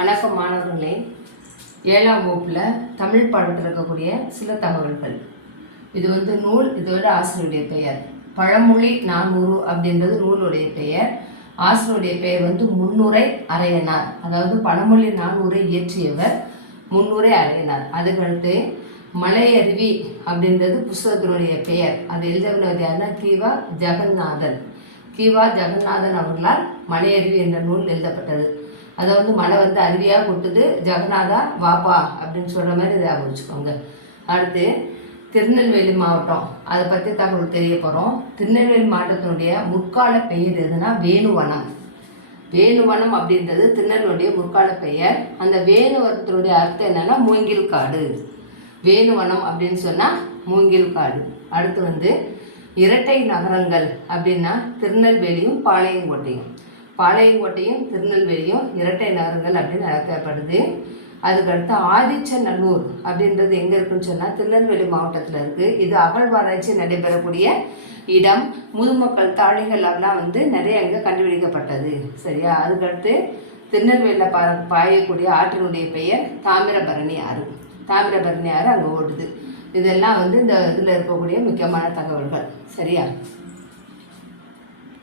வணக்கம் மாணவர்களே. 7ஆம் வகுப்பில் தமிழ் பாடத்தில் இருக்கக்கூடிய சில தகவல்கள். இது நூல், இதோட ஆசிரியருடைய பெயர். பழமொழி 400 அப்படின்றது நூலுடைய பெயர். ஆசிரியருடைய பெயர் முன்னுரை அரையனார். அதாவது பழமொழி 400 இயற்றியவர் முன்னுரை அரையனார். அதுக்கடுத்து மலையருவி அப்படின்றது புஸ்தகத்தினுடைய பெயர். அது எழுதவினவர் யாருன்னா கீவா ஜெகநாதன் அவர்களால் மலையருவி என்ற நூல் எழுதப்பட்டது. அதை மழை அருவியாக கொட்டுது, ஜெகநாதா வாப்பா அப்படின்னு சொல்கிற மாதிரி இதை வச்சுக்கோங்க. அடுத்து திருநெல்வேலி மாவட்டம், அதை பற்றி தகவல் தெரிய போகிறோம். திருநெல்வேலி மாவட்டத்தினுடைய முற்கால பெயர் எதுனா வேணுவனம். வேணுவனம் அப்படின்றது திருநெல்வேலியுடைய முற்கால பெயர். அந்த வேணுவனத்தினுடைய அர்த்தம் என்னன்னா மூங்கில் காடு. வேணுவனம் அப்படின்னு சொன்னால் மூங்கில் காடு. அடுத்து இரட்டை நகரங்கள் அப்படின்னா திருநெல்வேலியும் பாளையங்கோட்டையும் திருநெல்வேலியும் இரட்டை நகரங்கள் அப்படின்னு அழைக்கப்படுது. அதுக்கடுத்து ஆதிச்சநல்லூர் அப்படின்றது எங்கே இருக்குன்னு சொன்னால் திருநெல்வேலி மாவட்டத்தில் இருக்குது. இது அகழ்வாராய்ச்சி நடைபெறக்கூடிய இடம். முதுமக்கள் தாழிகள் எல்லாம் நிறைய அங்கே கண்டுபிடிக்கப்பட்டது. சரியா? அதுக்கடுத்து திருநெல்வேலியில் பாயக்கூடிய ஆற்றினுடைய பெயர் தாமிரபரணி ஆறு. அங்கே ஓடுது. இதெல்லாம் இந்த இதில் இருக்கக்கூடிய முக்கியமான தகவல்கள். சரியா?